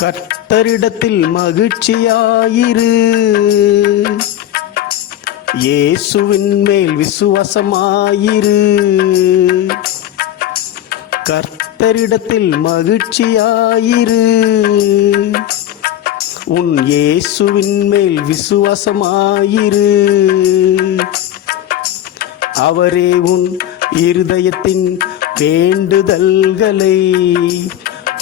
கர்த்தரிடத்தில் மகிழ்ச்சியாயிரு. இயேசுவின் மேல் விசுவாசமாயிரு. கர்த்தரிடத்தில் மகிழ்ச்சியாயிரு. உன் இயேசுவின் மேல் விசுவாசமாயிரு. அவரே உன் இருதயத்தின் வேண்டுதல்களை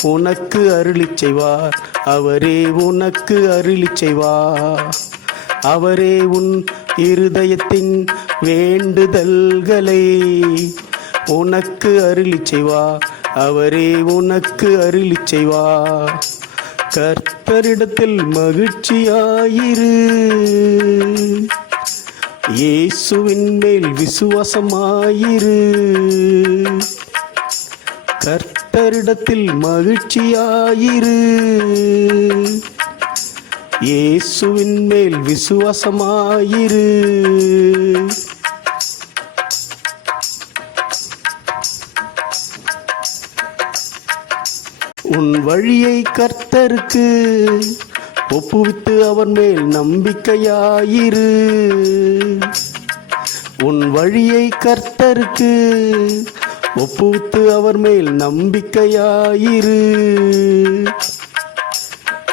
உனக்கு அருளி செய்வார் அவரே உனக்கு அருளி செய்வார் அவரே உன் இருதயத்தின் வேண்டுதல்களை உனக்கு அருளி செய்வார் அவரே உனக்கு அருளி செய்வார் கர்த்தரிடத்தில் மகிழ்ச்சியாயிரு. இயேசுவின் மேல் விசுவாசமாயிரு. கர்த்த கர்த்தரிடத்தில் மகிழ்ச்சியாயிரு. இயேசுவின் மேல் விசுவாசமாயிரு. உன் வழியை கர்த்தருக்கு ஒப்புவித்து அவன் மேல் நம்பிக்கையாயிரு. உன் வழியை கர்த்தருக்கு ஒப்புவித்து அவர் மேல் நம்பிக்கையாயிரு.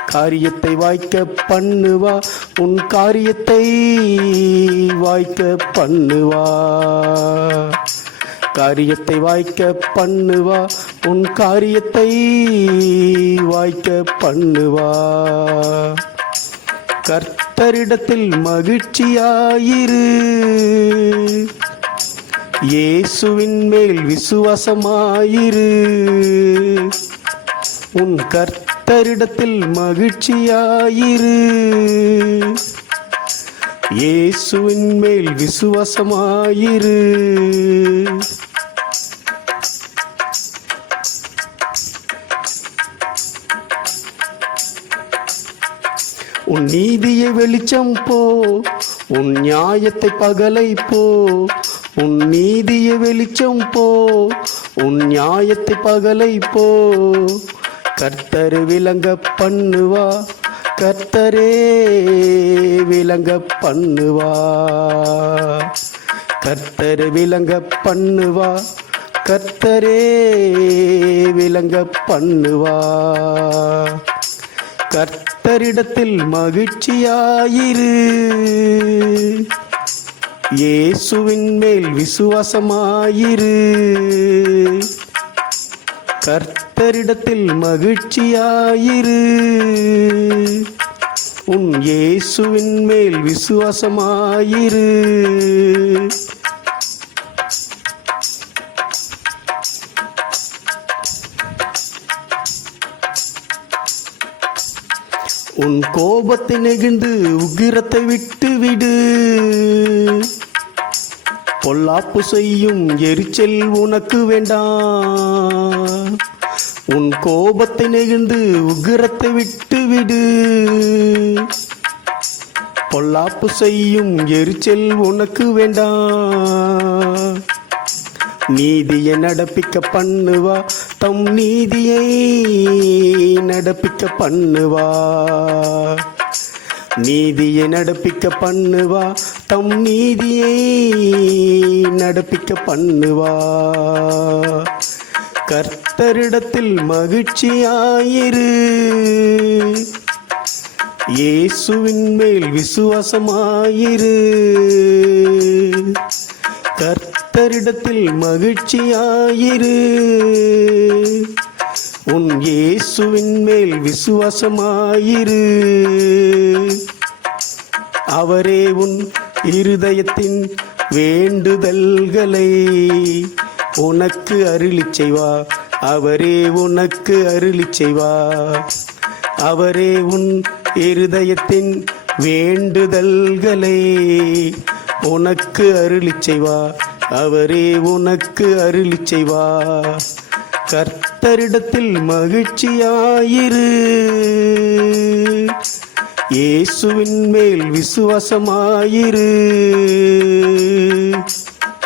காரியத்தை வாய்க்க பண்ணுவா உன் காரியத்தை வாய்க்க பண்ணுவா. காரியத்தை வாய்க்க பண்ணுவா உன் காரியத்தை வாய்க்க பண்ணுவா. கர்த்தரிடத்தில் மகிழ்ச்சியாயிரு. இயேசுவின் மேல் விசுவாசமாயிரு. உன் கர்த்தரிடத்தில் மகிழ்ச்சியாயிரு. இயேசுவின் மேல் விசுவாசமாயிரு. உன் நீதியை வெளிச்சம் போ உன் நியாயத்தை பகலை போ உன் நீதிய வெளிச்சம் போ உன் நியாயத்து பகலை போ. கர்த்தர் விளங்க பண்ணுவா கர்த்தரே விளங்க பண்ணுவா. கர்த்தர் விளங்க பண்ணுவா கர்த்தரே விளங்க பண்ணுவா. கர்த்தரிடத்தில் மகிழ்ச்சியாயிரு. இயேசுவின் மேல் விசுவாசமாயிரு. கர்த்தரிடத்தில் மகிழ்ச்சியாயிரு. உன் இயேசுவின் மேல் விசுவாசமாயிரு. உன் கோபத்தை நெகிழ்ந்து உக்கிரத்தை விட்டு விடு பொல்லாப்பு செய்யும் எரிச்சல் உனக்கு வேண்டாம். உன் கோபத்தை நெகிழ்ந்து உகிரத்தை விட்டு விடு. பொல்லாப்பு செய்யும் எரிச்சல் உனக்கு வேண்டாம். நீதியை நடப்பிக்க பண்ணுவா தம் நீதியை நடப்பிக்க பண்ணுவா. நீதியை நடப்பிக்க பண்ணுவா தம் நீதியை நடப்பிக்க பண்ணுவா. கர்த்தரிடத்தில் மகிழ்ச்சியாயிரு. இயேசுவின் மேல் விசுவாசமாயிரு. கர்த்தரிடத்தில் மகிழ்ச்சியாயிரு. உன் இயேசுவின் மேல் விசுவாசமாயிரு. அவரே உன் இருதயத்தின் வேண்டுதல்களை உனக்கு அருளி செய்வா. அவரே உனக்கு அருளி செய்வா. அவரே உன் இருதயத்தின் வேண்டுதல்களை உனக்கு அருளி செய்வா. அவரே உனக்கு அருளி செய்வா. கர்த்தரிடத்தில் மகிழ்ச்சியாயிரு. இயேசுவின் மேல் விசுவாசமாயிரு.